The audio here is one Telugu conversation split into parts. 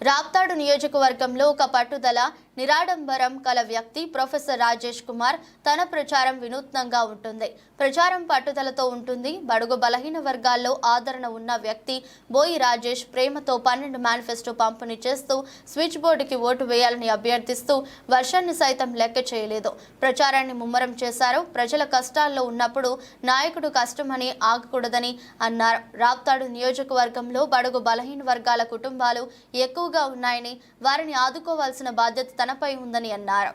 రాప్తాడు నియోజకవర్గంలో ఒక పట్టుదల నిరాడంబరం కల వ్యక్తి ప్రొఫెసర్ రాజేష్ కుమార్ తన ప్రచారం వినూత్నంగా ఉంటుంది. ప్రచారం పట్టుదలతో ఉంటుంది. బడుగు బలహీన వర్గాల్లో ఆదరణ ఉన్న వ్యక్తి బోయి రాజేష్ ప్రేమతో పన్నెండు మేనిఫెస్టో పంపిణీ చేస్తూ స్విచ్ బోర్డుకి ఓటు వేయాలని అభ్యర్థిస్తూ వర్షాన్ని సైతం లెక్క చేయలేదు. ప్రచారాన్ని ముమ్మరం చేశారు. ప్రజల కష్టాల్లో ఉన్నప్పుడు నాయకుడు కష్టమని ఆగకూడదని అన్నారు. రాప్తాడు నియోజకవర్గంలో బడుగు బలహీన వర్గాల కుటుంబాలు ఎక్కువగా ఉన్నాయని వారిని ఆదుకోవాల్సిన బాధ్యత తనపై ఉందని అన్నారు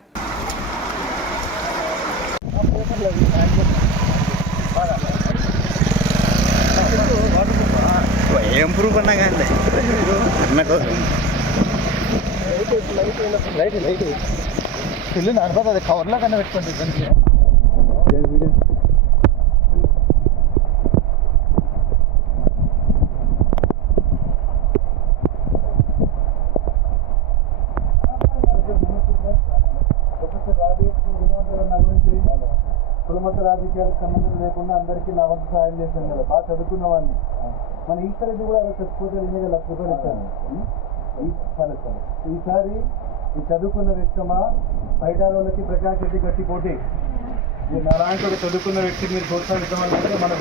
ఏం ప్రూఫ్ అన్నా కానీ అన్నకు లైట్ లైట్ ఇల్లు నడపదు అది కవర్లో కన్నా పెట్టుకోండి దానికి ప్రొఫెసర్ రాజేష్ వినోదరావు నా గురించి కులమత రాజకీయాలకు సంబంధం లేకుండా అందరికీ నా వంతు సహాయం చేశాను కదా. బాగా చదువుకున్న వాడిని. మన ఈశ్వర్ రెడ్డి కూడా అలా చచ్చిపోతే ఎన్ని లక్ష రూపాయలు ఇచ్చాను సరే సరే. ఈసారి ఈ చదువుకున్న వ్యక్తమా? బయట వాళ్ళకి ప్రకాష్ రెడ్డి గట్టి పోటీ. ఈ నారాయణతో చదువుకున్న వ్యక్తి మీరు ప్రోత్సహిస్తామంటే మన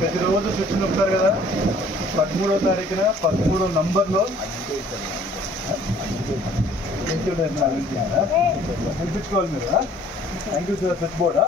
ప్రతిరోజు స్విచ్ నొక్కుతారు కదా. పదమూడో తారీఖున పదమూడో నంబర్లో. వినిపించుకోవాలి మీరు థ్యాంక్ యూ సార్ స్విచ్ బోర్డా